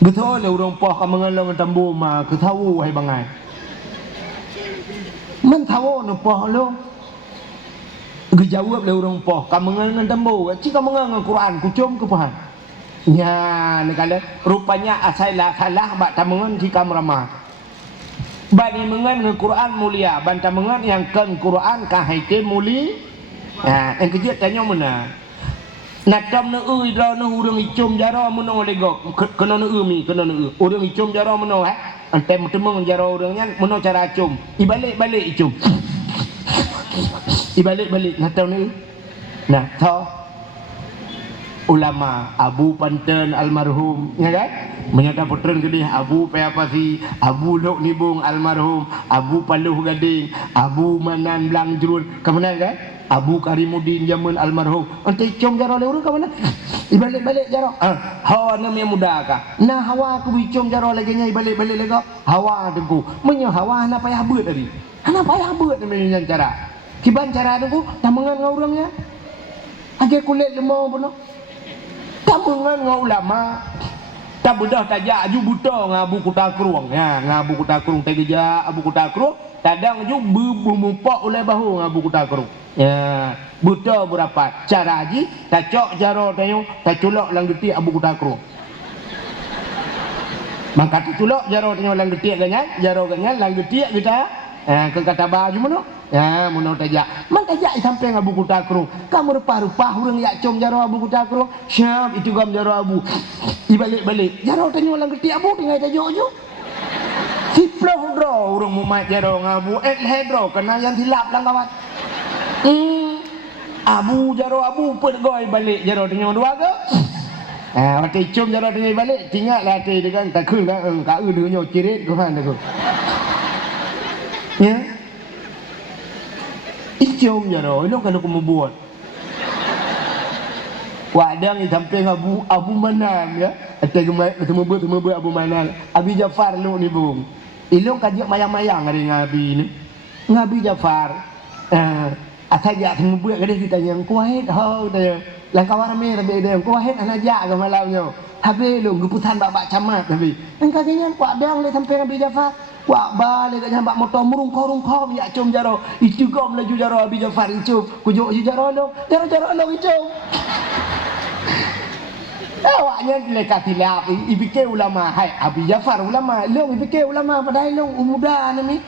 Betul le urang poh ka mengalong tambu ma ke tahu hai bangai. Man tahu no poh lo. Ge jawab le urang poh ka mengalong tambu. Ci ka mengalong Quran ku cum ke pahan. Nya negala rupanya asai la salah bak tamungan ci kam ramah. Bani mengan nge Quran mulia, banta mengan yang kan Quran ka haike muli. Yang kejut tanya mana? Natam na ui dra na urang icum jara meno legok. Kena na umi, kena na u. Urang icum jara meno Ante temung jara urangnya meno cara cum. Ibalik-balik icum. Ibalik-balik natam na. Nah, tho ulama Abu Panten almarhum ya kan menyata putran gede Abu Payapasi Abu Lok Nibung almarhum Abu Paluh Gading Abu Manan Blang Jurun kemana kan Abu Karimuddin Jamun almarhum ente com jaro le urang kemana ibalik-balik jaro hawa namanya muda ka nah hawa ku bicom jaro lagi nya ibalik-balik lego hawa tengku menyo hawa na payah beut tadi ana payah beut namanya cara kiban cara tengku tamangan ngaurangnya age kulit lemau bono tamungan ngau ulama tak bedah tajak aju buta ngabu kuta keruang ya ngabu kuta keruang tegeja abu kuta keruang kadang ju bumupok oleh bahu ngabu kuta keruang ya buta berapa cara haji tak cok jaro tayo tak culok lang geti abu kuta keruang maka culok jaro tayo lang geti ganyan jaro ganyan lang geti kita ke kata baju mana ya munau tajak man tajak sampai ngabu kuta keruang kamu rupa-rupa urang yak com jaro abu kuta keruang syab itu gam jaro abu ibalik-balik jaro tanyo lang geti abu tinggal tajo-jo siploh dro urang mumat jaro ngabu hedro kena yang silap lang kawan abu jaro abu pergoi balik jaro tanyo dua ke waktu com jaro tanyo balik tinggal lah teh dengan tak khun kan ka ư nyo cirit ko han tu ya icom jaro lo kan aku membuat wadang sampai Abu Manan ya temu buat Abu Manan Abi Jafar lu ni bung ilung kajak mayang-mayang hari ngabi ni ngabi Jafar asal jak temu buat kadang kita yang kuahit ho tanya lang kawan rame rabe dia kuahit anak jak ke malamnya habis lu keputusan bak camat tapi engkaganya wadang le sampai Abi Jafar wak balik kat jambak motor murung-kong ya cum jaro itu gom laju jaro Abi Jafar itu kujuk jaro lo jaro lo itu awaknya lekat hilap ibike ulama hai Abi Jafar ulama lo ibike ulama padahal lo muda ni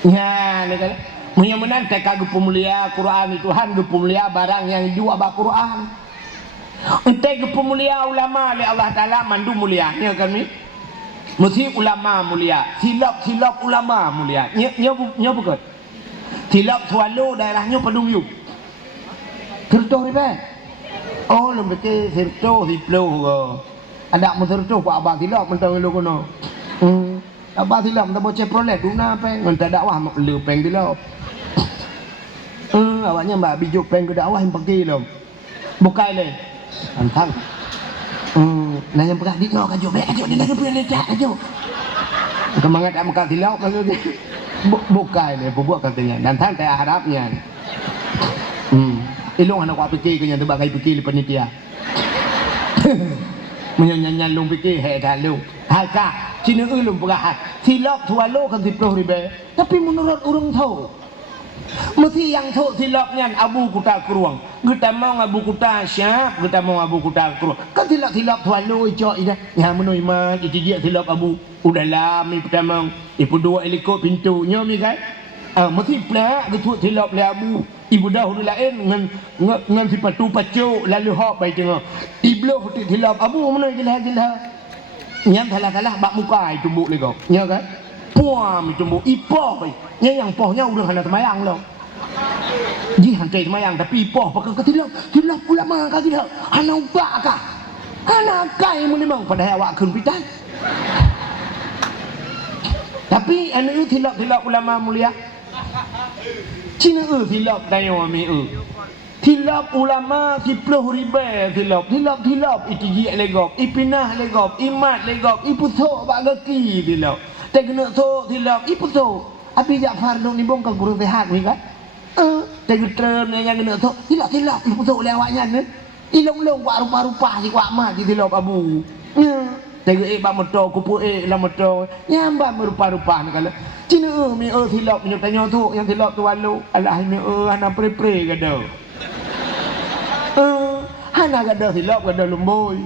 ya ni kan menyemenan teka gepemulia Quran Tuhan gepemulia barang yang dua ba Quran ente gepemulia ulama oleh Allah Taala mandu mulia nya kan ni mesti ulama mulia silap ulama mulia nya bukan silap swalo daerahnya Padung Yuk Serto ni be oh lembeke Serto Siplo ada mu Serto pak abang silap mentang lu kono abang silap tak bocah prolet duna pe ngan dakwah lu peng silap awaknya mbak bijuk peng ke dakwah yang pergi lo bukai le antang nah yang pegah dik no kajo be kajo ni lagi punya lecak kajo kemangat am ka tilau kalau bukai le buat katanya dan tang teh harapnya ilung anak aku fikir ke yang tebagai fikir panitia menyanyi lung fikir he dah lu haka cina ulung pegah tilak tualo kan 10 ribu tapi menurut urang tahu mesti yang tu tilapnya Abu Kuta Keruang kita mau Abu Kuta Syab kita mau Abu Kuta Keruang kan tilap tualo icok ida yang menuiman itu dia tilap Abu udah lama pertama ibu dua elikop pintunya mi kan mesti plak gitu tilap le Abu ibu dah udah lain ngan si patu pacuk lalu hok baik tengah iblo tilap Abu mana jelah nyam salah bak muka itu buk lego nya kan puam itu buk ipoh nya yang pohnya udah hendak semayang lo ji hantai semayang tapi poh pakai ketilap ulama kah tidak anak ubak kah anak kai memang pada awak kempitan tapi anu tilap ulama mulia Cina tilap tayo ami tilap ulama 10 ribu tilap itu ji legop ipinah legop imat legop ipuso bak gaki tilap tak kena so tilap ipuso Abi Jafar dong ni bongkang guru sehat ni kan tergetrem yang kena tu tilak betul lewatnya ni ilong-long buat rupa-rupa si kuat mat di tilap abu ya tega bak motor kupu la motor nyambat rupa-rupa ni kala cina mi tilap punya tanya tu yang tilap tu walu alah mi ana pre-pre gada ana gada tilap gada lemboi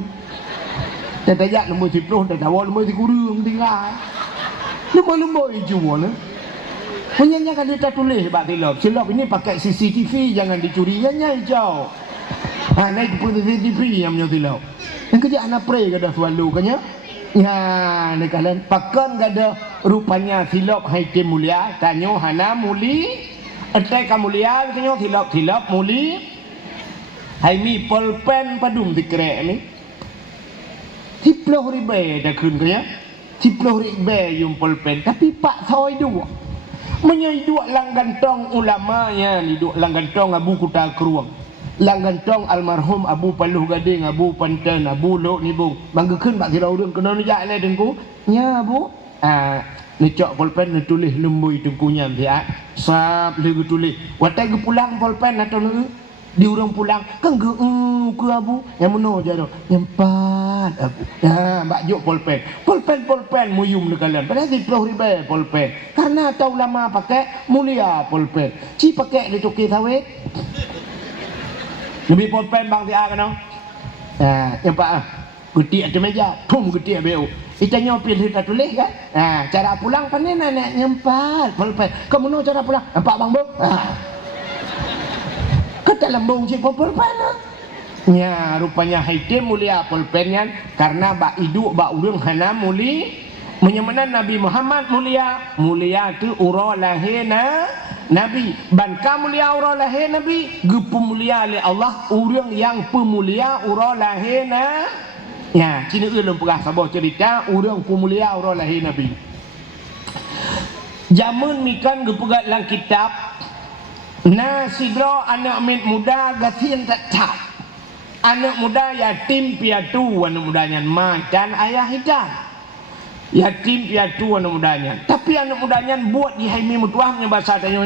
tetejak lemboi 10 dah dawa lemboi 3 tinggal lemboi jual lah. Hanya kan dia tulis bak tilap. Silap ini pakai CCTV, jangan dicuri. Hanya hijau. Naik pun CCTV yang punya tilap. Yang kerja anak pray kada selalu kanya. Ya, ni kalian pakan kada rupanya tilap haitim mulia. Tanyo hana muli. Atai kamulia tanyo tilap muli. Hai mi pulpen padum dikrek ni. 10 ribu dah kun kanya. 10 ribu yung pulpen. Tapi pak thoi dua. Menyiduk langgantong ulamanya duduk langgantong Abu Kuta Keruang langgantong almarhum Abu Paluh Gading Abu Panten Abu Lok ni bung bangga keun bak sirau urang kena nejak le dengku nya Abu ni cok pulpen ni tulis lembui tengkunya dia sap le tulis watai ge pulang pulpen atau ne di urang pulang kan ge ke Abu yang meno je tu nyempat Abu bak juk pulpen muyum le kalian pada 10 ribu pulpen karena tahu lama pakai mulia pulpen ci pakai di toki sawit lebih pulpen bang dia kan nyempat gede ada meja tum gede beu itanya pilih kita tulis kan cara pulang panen nenek nyempat pulpen kamu no cara pulang nampak bang bang kata lembung si pulpen nya rupanya haitim mulia pulpennya karena bak iduk bak urang hana muli menyamanan Nabi Muhammad mulia tu ura lahirna Nabi banka mulia ura lahir Nabi gepu mulia oleh Allah urang yang pemulia ura lahirna ya cina ulun pegah sabar cerita urang pemulia ura lahir Nabi jamun mikan gepegat dalam kitab nasidro anak min muda gasian tak anak muda yatim piatu anak mudanya macan ayah hitam yatim piatu anak mudanya tapi anak mudanya buat di haimi mutuah punya bahasa tanya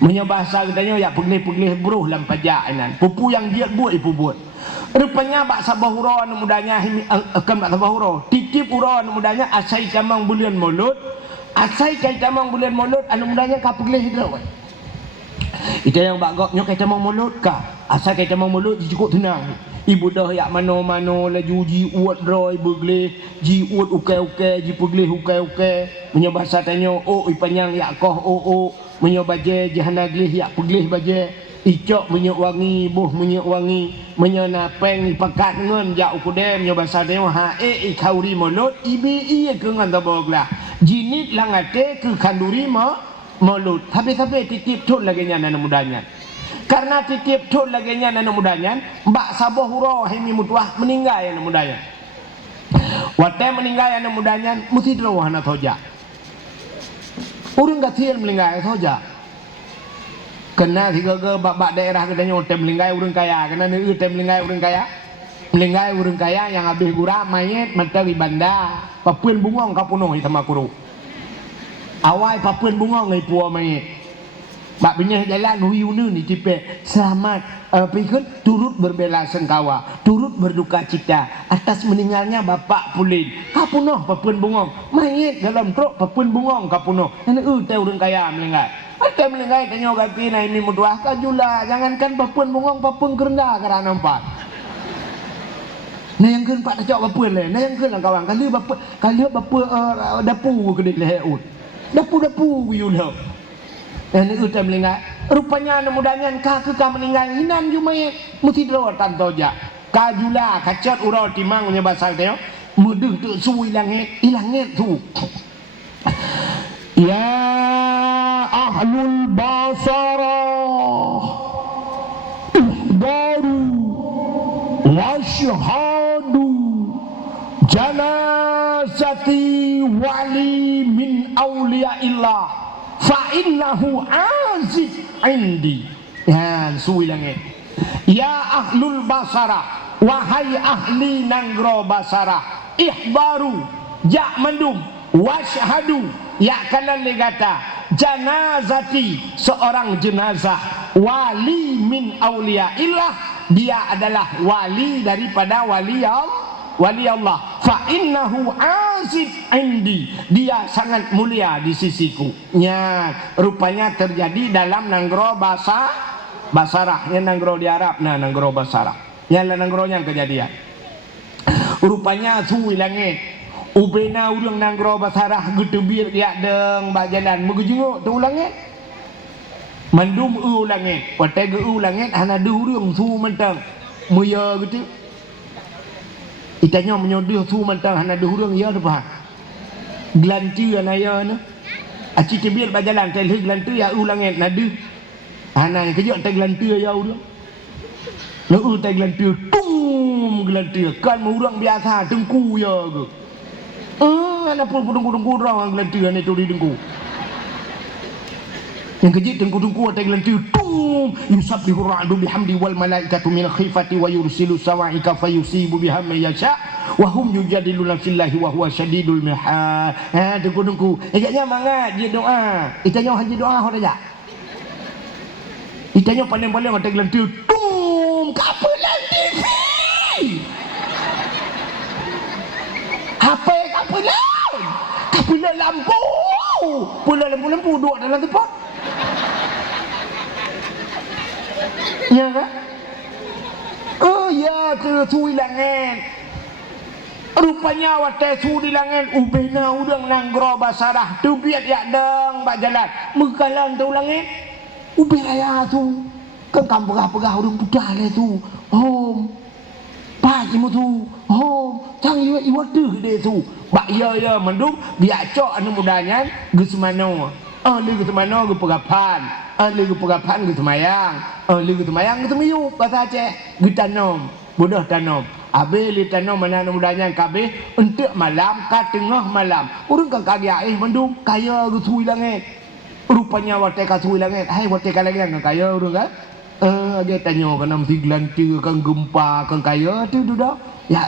punya bahasa katanya ya peglih-peglih buruh dalam pajak nan pupu yang dia buat ibu buat rupanya bak sabahura anak mudanya akan bak sabahura titip ura anak mudanya asai camang bulan mulut asai kai camang bulan mulut anak mudanya ka peglih hidup itu yang bagok nyok kita mau mulut kah asal kita mau mulut cukup tenang ibu dah yak mano-mano laju ji uat roy begleh ji uat ukai-ukai ji pegleh ukai-ukai punya bahasa tanya oh ipanyang yak koh oh punya baje jahana gleh yak pegleh baje icok punya wangi buh punya wangi punya napeng ipakat ngon jak ukudem punya bahasa tanya ha ikauri mulut ibi ke ngan taboglah jinit langate ke kanduri mulut tapi titip tut lagi nya anak mudanya karena titip tut lagi nya anak mudanya mbak sabah hura himi mutuah meninggal anak mudanya watai meninggal anak mudanya mesti drawah anak toja urang gatil meninggal toja kena tiga bak daerah katanya tem meninggal urang kaya kena ni tem meninggal urang kaya yang habis gura mayat mata di banda papuan bungong kapuno hitam makuru awal papuan bunga ngai puan mai bak benyah jalan huyunu ni tipe selamat pikun turut berbela sengkawa turut berduka cita atas meninggalnya bapak Pulin kapunoh papuan bunga mayit dalam truk papuan bunga kapunoh ana teh urang kaya meninggal ate meninggal tanya gapi na ini muduah kajulah jangankan papuan bunga papuan kerendah karena nampak nah yang keun pak tak papuan le nah yang keun kawan kali bapak dapu gede leheut dapu-dapu yulho dan itu tak meninggal rupanya anak mudanya kaki meninggal hinan jumayat mesti drawatan toja kajula kacat urau timang punya bahasa teo muduh tu suwi ilangit tu ya ahlul basara baru wasyhadu janazati wali min awliyaillah fa innahu aziz indi ya suwi langit ya ahlul basara wahai ahli nanggro basara ihbaru jak mendum washhadu ya kalan legata janazati, seorang jenazah, wali min auliyaillah, dia adalah wali daripada wali Allah. Fa innahu azid indi, dia sangat mulia di sisiku. Ya, rupanya terjadi dalam nanggro Basarah. Yang nanggro di Arab, nah nanggro Basarah. Yang nanggronya kejadian. Rupanya su langit. Ubena urang nanggro Basarah getebir dia deng bajalan megejenguk tu langit. Mandum langit, watega langit hana de urang su mentang. Muya gitu. Itanya menyodih su mentang hana de urang ya depa. Gelantir anaya na. Aci kebir bajalan tel gelantir ya langit nadu. Hana kejak teg gelantir ya urang. Lu teg gelantir tum gelantir kan urang biasa tengku ya ke. Anak pun tengku-tengku orang gelantir ni tu di tengku. Yang kejit tengku-tengku ada gelantir tum yusabbihu ra'du bihamdi wal malaikatu min khifati wa yursilu sawa'ika fayusibu biha man yasha wa hum yujadiluna fillahi wa huwa syadidul mihal. Tengku-tengku agaknya mangat dia doa. Itanya haji doa hok aja. Itanya paling-paling ada gelantir tum apa lantir. Apa kapulan? Kapulan lampu. Pula lampu-lampu duduk dalam tempat. Ya kan? Oh ya, tu langit. Rupanya watai su di langit ubena udang nanggro Basarah. Tu biat yak deng bak jalan. Mekalan tu langit. Ubi raya tu. Kan kampegah-pegah udang budak le tu. Pak imu tu. Tang iwa tu de tu. Bak ya mendung biak cok anu mudanya geus mano. Li geus mano ge pegapan. Li ge pegapan geus semayang. Li geus semayang geus miyu bahasa Aceh. Ge tanom. Bodoh tanom. Abe li tanom mana anu mudanya kabeh entek malam ka tengah malam. Urang kan kagak mendung kaya geus sui langit. Rupanya watai ka sui langit. Hai watai ka lagi kan kaya urang kan. Dia tanya kan mesti gelantir kan gempa kan kaya tu dah. Ya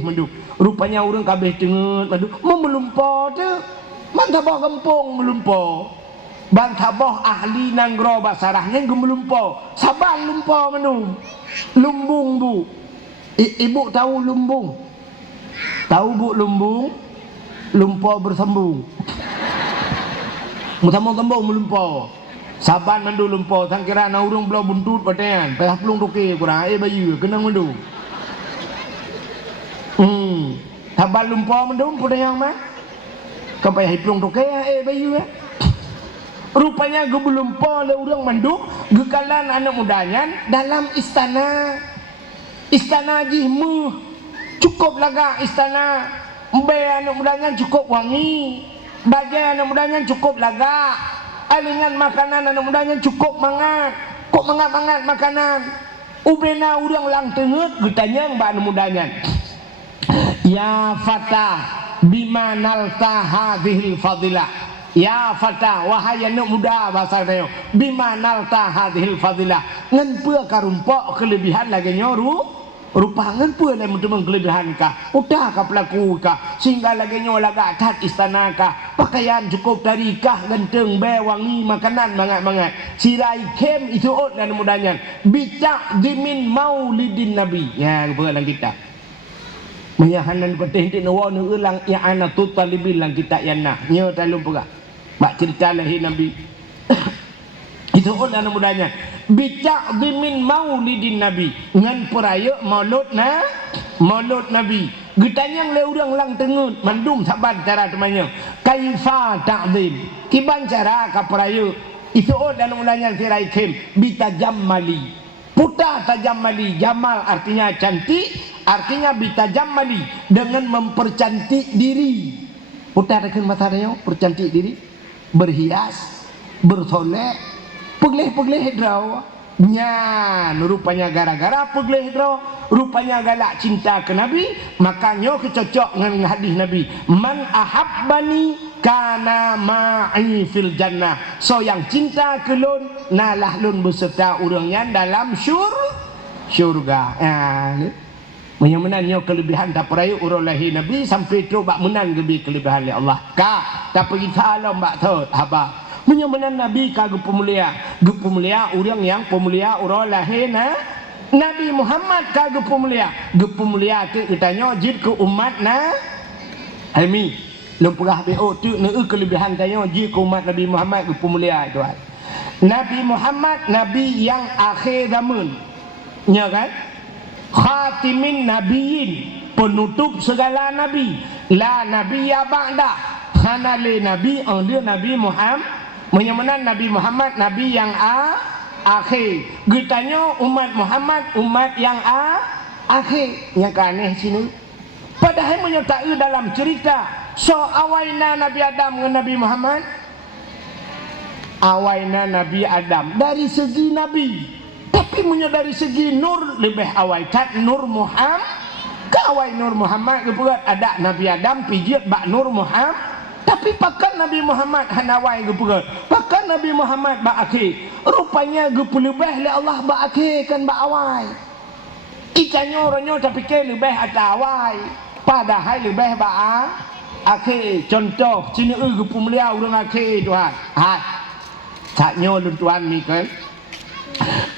mendung. Rupanya orang kabeh cengut mendung. Melumpa tu. Mantabah gempung melumpa. Bantabah ahli nanggro Basarahnya gemelumpa. Sabar lumpa mendung. Lumbung bu. Ibu tahu lumbung? Tahu bu lumbung? Lumpa bersambung. Sambung-sambung melumpa. Saban mandu lumpa sang kira na urang belau buntut patean payah pelung toke kurang bayu kenang mandu. Saban lumpa mandu pudayang mah. Kau payah pelung toke bayu. Rupanya ge belumpa le urang mandu gekalan anak mudanya dalam istana. Istana jihmu cukup laga istana. Mbe anak mudanya cukup wangi. Bajai anak mudanya cukup laga. Alingan makanan anak mudanya cukup mangat. Kok mangat-mangat makanan. Ubena urang lang tenget getanya mbak anak mudanya. Ya fata bima nalta hadhil fadilah. Ya fata wahai anak muda bahasa dia. Bima nalta hadhil fadilah. Ngan peu karumpok kelebihan lagi nyoru. Rupangan pun yang mentemang kelebihan kah? Udah kah pelaku kah? Sehingga lagi nyolaga kat istana kah? Pakaian cukup dari kah? Ganteng, wangi, makanan mangat-mangat. Sirai kem itu ot dan mudanya. Bicak dimin maulidin Nabi. Ya, kebetulan kita. Menyahanan petih di nawa nu ulang i'ana tutalibil lang kita yana. Nyo talum pega. Bak cerita lahi Nabi. Itu ot dan mudanya. Bicak dimin maulidin Nabi ngan peraya maulud Nabi getanyang le urang lang tengut mandum saban cara temanya kaifa ta'zim kiban cara ka peraya itu dan ulanya tirai kem bitajammali puta tajammali jamal artinya cantik artinya bitajammali dengan mempercantik diri puta rekan matanya percantik diri berhias bersolek pegleh-pegleh draw nya rupanya gara-gara pegleh draw rupanya galak cinta ke Nabi makanya kecocok dengan hadis Nabi man ahabbani kana ma'i fil jannah so yang cinta ke lun nalah lun beserta urangnya dalam syurga menyenannya kelebihan tak perayu urulahi Nabi sampai tu bak menang lebih kelebihan oleh Allah ka tak pergi salam bak thot haba Menyamanan Nabi kagak pemulia. Gepemulia orang yang pemulia orang lahir na Nabi Muhammad kagak pemulia. Gepemulia tu ditanya jid ke umat na Almi. Lempurah BO tu ne kelebihan tanya jid ke umat Nabi Muhammad gepemulia tu. Nabi Muhammad Nabi yang akhir zaman. Ya kan? Khatimin Nabiyin, penutup segala nabi. La nabiyya ba'da. Hana le nabi dia Nabi Muhammad. Menyamanan Nabi Muhammad Nabi yang akhir. Getanya umat Muhammad umat yang akhir. Yang aneh sini. Padahal menyertai dalam cerita so awaina Nabi Adam dengan Nabi Muhammad. Awaina Nabi Adam dari segi Nabi. Tapi dari segi nur lebih awai kat nur Muhammad. Kawai nur Muhammad keberat ada Nabi Adam pijit bak nur Muhammad. Tapi pakan Nabi Muhammad hanawai gepegat. Pakan Nabi Muhammad bak akhir. Rupanya gepelebih le Allah bak akhir kan bak awai. Ikannya orangnya tapi ke lebih ada awai. Padahal lebih bak akhir. Contoh cina gepemulia orang akhir Tuhan. Saknya lun tuan ni kan.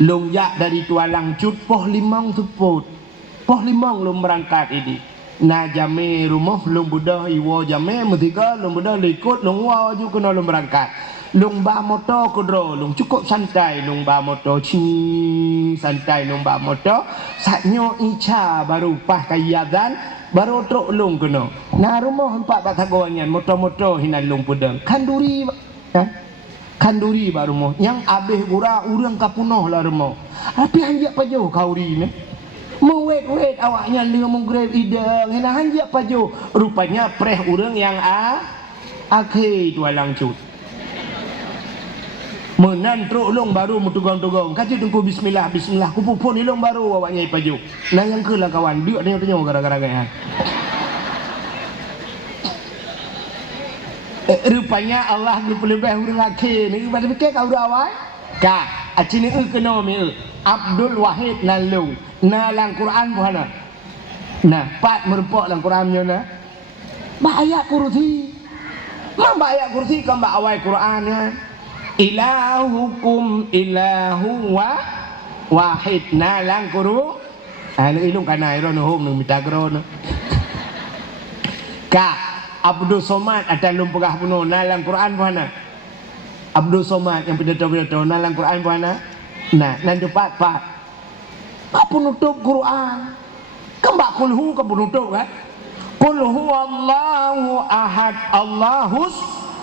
Longjak dari tualang cut poh limang tuput. Poh limang lum berangkat ini. Na jame rumah lung budah iwo jame metiga lung budah likut lung wa ju kena lung berangkat. Lung ba motor kodro lung cukup santai lung ba motor santai lung ba motor saknyo ica baru pas kayazan baru truk lung kena. Na rumah empat batagonyan motor-motor hinan lung pudeng. Kanduri ya. Kanduri ba rumah yang abih gura urang kapunoh lah rumah. Tapi hanjak pa jauh kauri ni. Mewet-wet awaknya lima menggrab idang hena hanjak pajo rupanya preh urang yang akhir tualang cut menan truk long baru mutugang-tugang kaji tunggu bismillah bismillah kupupun ilong baru awaknya pajo nah yang ke lah kawan dia tanya gara-gara gaya rupanya Allah dipelebih urang akhir ni pada fikir kau dah awal ka acini kena mi Abdul Wahid lalu nalang Quran buhana. Nah, pat merupak dalam Qurannya na. Ba ayat kursi. Ma ayat kursi kan ba awal Quran ya. Ilahukum ilahu wahid nalang Quran. Anu ilung kana iro no hom no mitagro no. Ka Abdul Somad ada lumpugah puno nalang Quran buhana. Abdul Somad yang pidato-pidato nalang Quran buhana. Nah, nanti pat. Kau penutup Quran. Kembak kulhu kau penutup kan? Kulhu Allahu ahad Allahus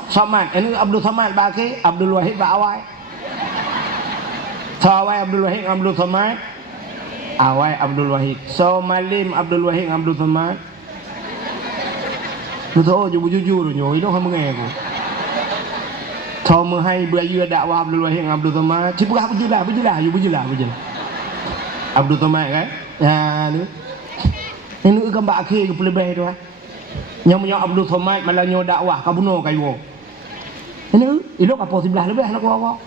Samad. Ini Abdul Samad baki, Abdul Wahid bak awai. So awai Abdul Wahid Abdul Samad. Awai Abdul Wahid. So malim Abdul Wahid Abdul Samad. Betul jujur nyo, itu kamu ngaku. So mahai berayu dakwah Abdul Wahid Abdul Samad. Cipulah berjelah, you berjelah. Abdul Somad kan? Ya ni. Ini gambar akhir ke pelebih tu kan. Yang punya Abdul Somad malah nyo dakwah kabuno kayu. Ini ilok apa sebelah lebih nak awak.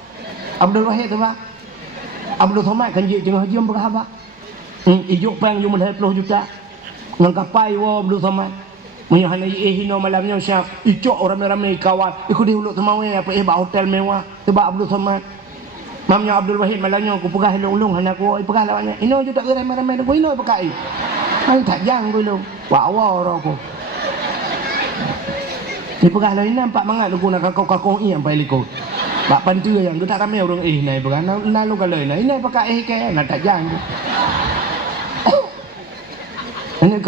Abdul Wahid tu bah. Abdul Somad kan je tengah jam berapa? Ijuk pang ju menhal 10 juta. Ngan kapai wa Abdul Somad. Punya hana hino malamnya syaf. Ijuk orang ramai kawan. Ikut di uluk semawe apa ba hotel mewah. Sebab Abdul Somad. Mamnya Abdul Wahid malahnya aku pegah long-long anak aku pegah lawaknya. Ino je tak ramai-ramai aku ino pakai. Kan tak jang aku long. Wa aku. Ni pegah lain nampak mangat aku nak kakau-kakau yang pai likut. Bak pantu yang tu tak ramai orang nai pegah na lu kalau nai pakai ke nak tak jang. Ini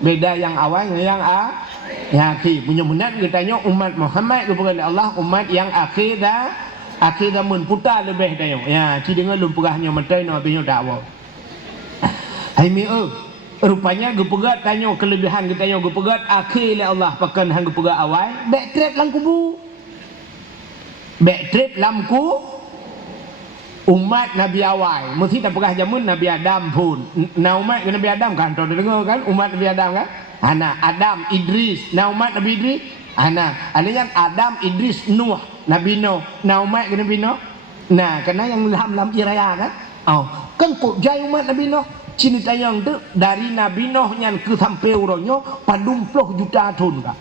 beda yang awal yang akhir. Punya benar katanya umat Muhammad kepada Allah umat yang akhir dah menputar lebih dah ya ci dengan lumpurahnya matai no habisnya dakwah hai mi rupanya gepegat tanya kelebihan kita tanya gepegat akhir le Allah pakan hang gepegat awal backtrack lang kubu backtrack lamku umat Nabi awal mesti tak pegah jamun Nabi Adam pun na umat Nabi Adam kan tahu dengar kan umat Nabi Adam kan anak Adam Idris na umat Nabi Idris anak alian Adam Idris Nuh Nabi Nuh, nah umat ke Nabi Nuh. Nah, kerana yang lam iraya kan. Kan kok jai umat Nabi Nuh. Cerita yang tu dari Nabi Nuh yang ke sampai orangnya 40 juta tahun kah.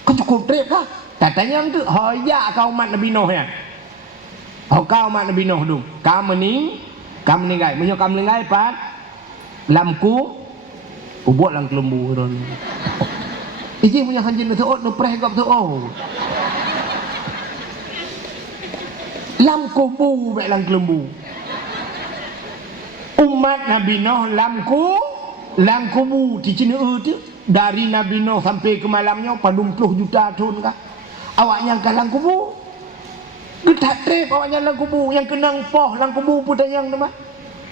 Kan cukup trip kah? Katanya tu hoyak kau umat Nabi Nuh ya. Kau umat Nabi Nuh tu. Kamu meninggal. Menyo kamu meninggal pat lamku buat lang kelembu ron. Iji punya hanjin tu ot nu preh gap tu oh. Lam kubu baik lang kelembu. Umat Nabi Nuh lam kubu di Cina tu dari Nabi Nuh sampai ke malamnya 40 juta tahun kah. Awaknya kan lang kubu. Getak trip awaknya lang kubu yang kenang poh lang kubu pun tayang tu mah.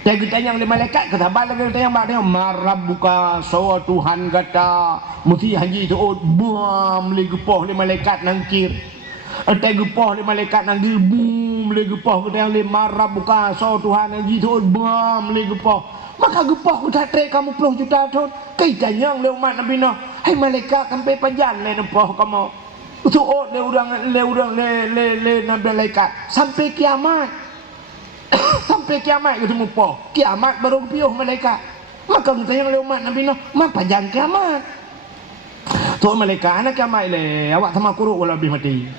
Yang kita yang le malaikat kata bala kita yang mak dia marabbuka sawa Tuhan kata mesti haji tu bom le gepoh le malaikat nangkir. Atai gepoh le malaikat nangkir boom le gepoh kita yang le marabbuka sawa Tuhan haji tu bom le gepoh. Maka gepoh kita trek kamu 10 juta tahun. Kita yang le umat Nabi Nuh. Hai malaikat sampai panjang le nepoh kamu. Tu le urang le nabi malaikat sampai kiamat. Sampai kiamat ketemu poh. Kiamat baru piuh malaikat. Maka kita yang umat Nabi Nuh, mak panjang kiamat. Tu malaikat anak kiamat le, awak sama kuruk kalau lebih mati.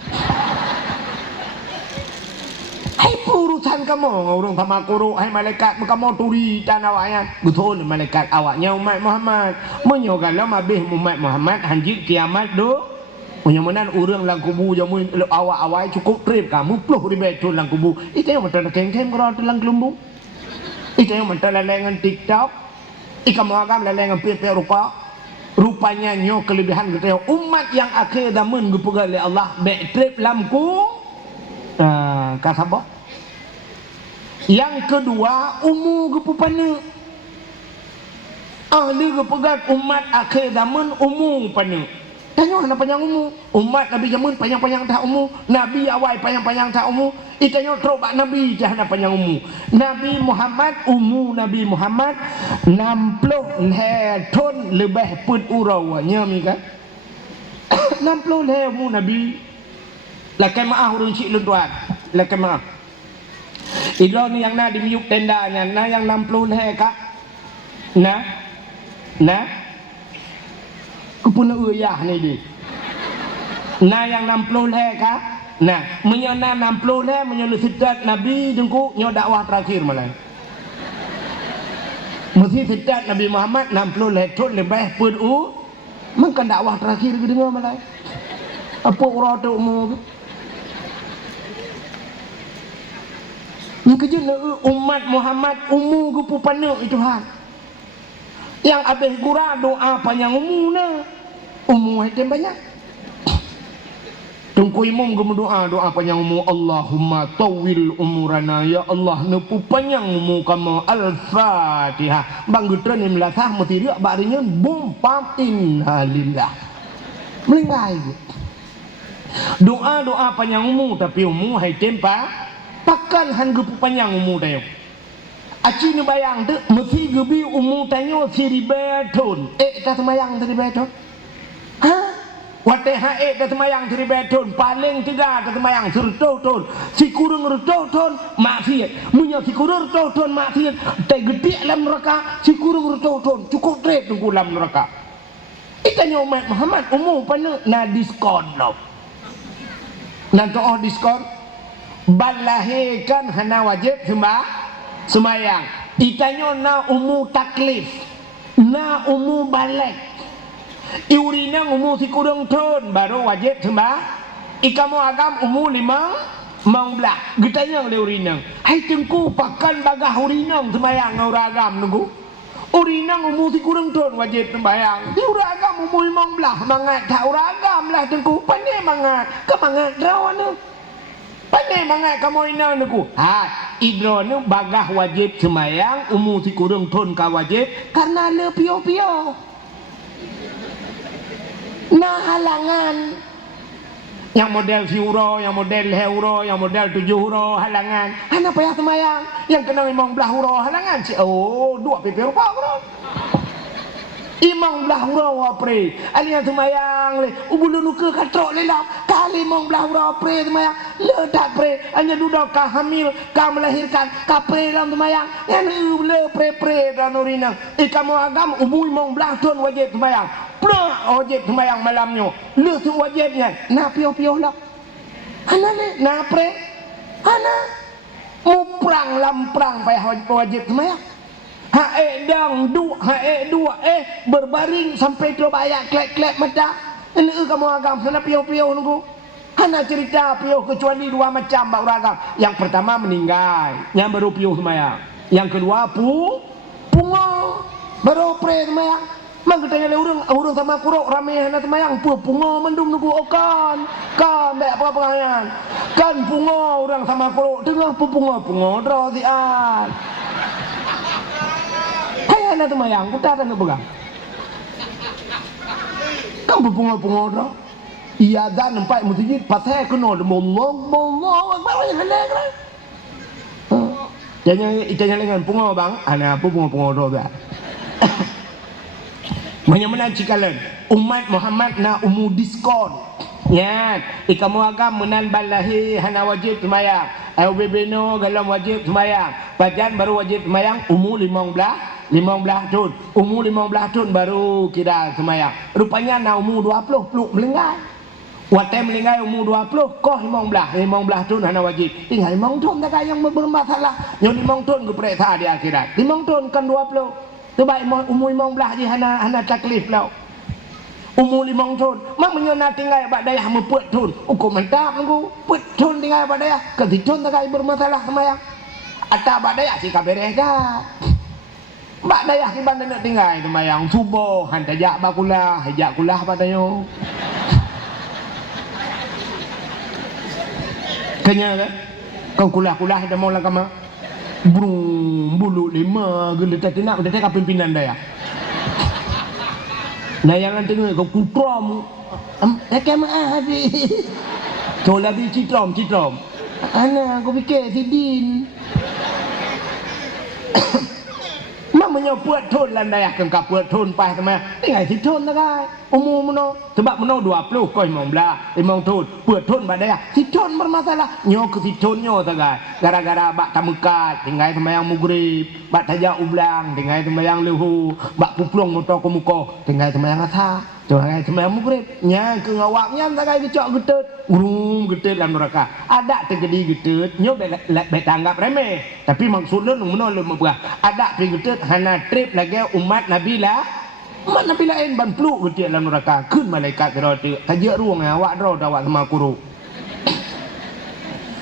Hai urusan kamu orang sama kuruk, hai malaikat kamu turi dan awaknya. Betul malaikat awaknya umat Muhammad. Menyogalah mabih umat Muhammad hanjit kiamat do. Punya mana orang lang kubu jamu awak cukup trip kamu 10 ribu lang kubu. Itu yang mentera keng-keng kalau lang kelumbu. Itu yang mentera lengan TikTok. Ika mengagam lengan pepe rupanya nyo kelebihan kita umat yang akhir damun gupegal oleh Allah baik trip lamku. Kata apa? Yang kedua umu gupupana. Ahli gupegal umat akhir damun umu pana. Tanya nak panjang umur. Umat Nabi jamun panjang-panjang tak umur. Nabi awal panjang-panjang tak umur. Itanya terobak Nabi jangan panjang umur. Nabi Muhammad umur Nabi Muhammad 60 tahun lebih put urawanya mi kan. 60 umur Nabi. Lakai maaf urang cik tuan. Lakai maaf. Idro ni yang nak di miuk tendanya, nah yang 60 kak. Nah pun uyah ni di. Nah yang 60 kah? Nah, menyana 60 menyana sidat Nabi jengku nyo dakwah terakhir malah. Mesti sidat Nabi Muhammad 60 tahun lebih pun maka dakwah terakhir ke dengar malah. Apa urang tu umur? Yang kejut umat Muhammad umur gupu panuk itu Tuhan. Yang habis gura doa panjang umur na. Umur itu banyak. Tunggu imam berdoa doa panjang umur. Allahumma tawil umurana ya Allah nepu panjang umur kamu. Al-Fatihah. Bang gutran ni melasah mesti dia barinya bum pam innalillah. Melingkai. Doa panjang umur tapi umur hai tempa pakan han gepu panjang umur dayo. Aci ni bayang tu mesti gebi umur tanyo 1000 tahun. Tak semayang 1000 tahun. Ha? Wateh dah semayang 1000 tahun. Paling tiga tak semayang 100 tahun. Si kurang 100 tahun maksiat. Munya si kurang 100 tahun maksiat. Tak gede dalam neraka. Si kurang 100 tahun cukup trip tunggu dalam neraka. Itanya umat Muhammad umur pana na diskon lah. Nanti diskon. Balahirkan hana wajib semayang. Itanya na umur taklif. Na umur balik. Iurina umur si kurang tahun baru wajib sembah. Ikamu agam umur 15. Getanya oleh urinang. Hai tengku pakan bagah urinang sembayang orang agam nunggu. Urinang umur si kurang tahun wajib sembayang. Di orang agam umur 15 mangat tak orang agam lah tengku. Pandai mangat. Kemangat rawan. Pandai mangat kamu ina nunggu. Idrone bagah wajib sembayang umur si kurang tahun ka wajib karena le pio-pio. Nah halangan yang model euro, yang model euro, yang model 7 euro halangan. Hana payah semayang. Yang kena 15 euro halangan. Oh, 2 PP rupa euro. 15 euro apre. Ali yang semayang le. Ubulu nuka katrok le lah. Kali 15 euro apre semayang. Ledak pre. Hanya duduk kah hamil, kah melahirkan, kah pre dalam semayang. Yang le pre-pre dan urinang. Kamu agam ubu 15 tahun wajib semayang. Pernah wajib sembahyang malamnya. Lu tu wajibnya. Nah piyo-piyo lah. Hana ni, nah pre. Hana. Muprang lamprang payah wajib sembahyang. Dang du, dua berbaring sampai tu bayak klek-klek mata. Ini kamu agam sana piyo-piyo nunggu. Hana cerita piyo kecuali dua macam bak beragam. Yang pertama meninggal, yang baru piyo sembahyang. Yang kedua pungo baru pre sembahyang. Mang katanya urang sama kurok ramai hana sembahyang pungo mendum nunggu kan dak apa pengayan. Kan pungo orang sama kurok tengah pungo dro sian. Hana sembahyang kita tak pegang. Kan pungo dro. Iya dan nampak masjid pasal kena Allah akbar yang halal kan. Jangan dengan pungo bang, ana pungo dro dah. Mana cikalan umat Muhammad na diskon. Ya, ikamu agam menan balahi hana wajib sembahyang. Au bebeno galam wajib sembahyang. Pajan baru wajib sembahyang 15 tahun. Umur 15 tahun baru kira sembahyang. Rupanya na umur 20 peluk melinggai. Waktu melinggai umur 20 koh 15 tahun hana wajib. Tinggal 5 tahun tak yang bermasalah. Yang 5 tahun ke periksa di akhirat. 5 tahun kan 20. Terbaik umur 15 je hana taklif lah. Umur 5 tahun. Mak menyona tinggal bak dayah meput tahun. Ukur mantap nunggu. Put tahun tinggal bak dayah. Ketitun tak kaya bermasalah semayang. Atau bak dayah si kabereh dah. Bak dayah si bandar nak tinggal semayang. Subuh. Hantajak bak kulah. Hajak kulah bak tayo. Kenya kan? Kau kulah-kulah dah mau langkah mak. Bulu 5 geletak tinak udah tak pimpinan dah ya. Nah yang tengok kau kutrom. Kamu habis. Kau lebih citrom. Ana kau fikir sidin. Mak menyopuat thon landai akan kapuat thon pas sama. Tinggal si thon tak kai. Umur meno sebab meno 20 kau 15 thon. Puat thon badai si thon bermasalah. Nyo ke si thon nyo tak kai. Gara-gara bak tamukat tinggal sembahyang maghrib, bak tajak ublang tinggal sembahyang lehu, bak puplong motor ke muka tinggal sembahyang asar. Tinggal sembahyang maghrib. Nya ke ngawaknya tak kai kecok getut. Getut dalam neraka. Ada terjadi getut, nyo baik tanggap remeh. Tapi maksud lu meno lu mabah. Ada getut hana trip lagi umat Nabi lah. Umat Nabi lain ban peluk getut dalam neraka. Kun malaikat roti. Tajak ruang awak ro awak sama kuru.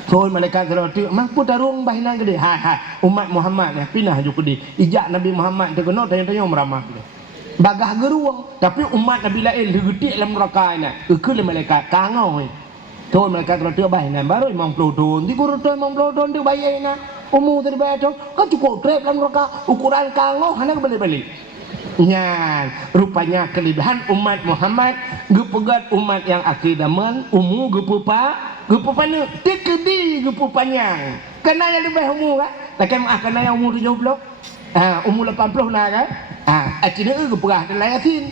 So malaikat roti mampu tarung bahina gede. Umat Muhammad ya pindah ju gede. Ijak Nabi Muhammad terkena tanya-tanya meramah. Bagah geruang tapi umat Nabi lain getik dalam neraka ina. Ke malaikat kangau. Tuan malaikat roti bahina baru 50 tahun. Di guru tu 50 tahun dia bayarina. Umur tadi bayar tu kan cukup trip dalam neraka. Ukuran kangau hana balik-balik. Nyan, rupanya kelebihan umat Muhammad gepegat umat yang akidaman umur gepupana tekedi gepupanyang. Kena yang lebih umur kan? Takkan kena yang umur 70. Umur 80 nak kan? Acina geperah dalam yasin.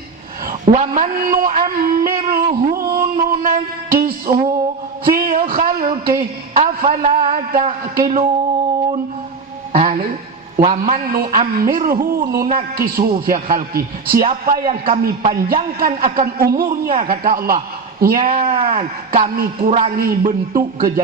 Wa man nu'ammirhu nunakkishu fi khalqi afala ta'qilun. Ni wa man nu'ammirhu nunakkisuhu fi khalqi. Siapa yang kami panjangkan akan umurnya kata Allah, nyan kami kurangi bentuk kejadian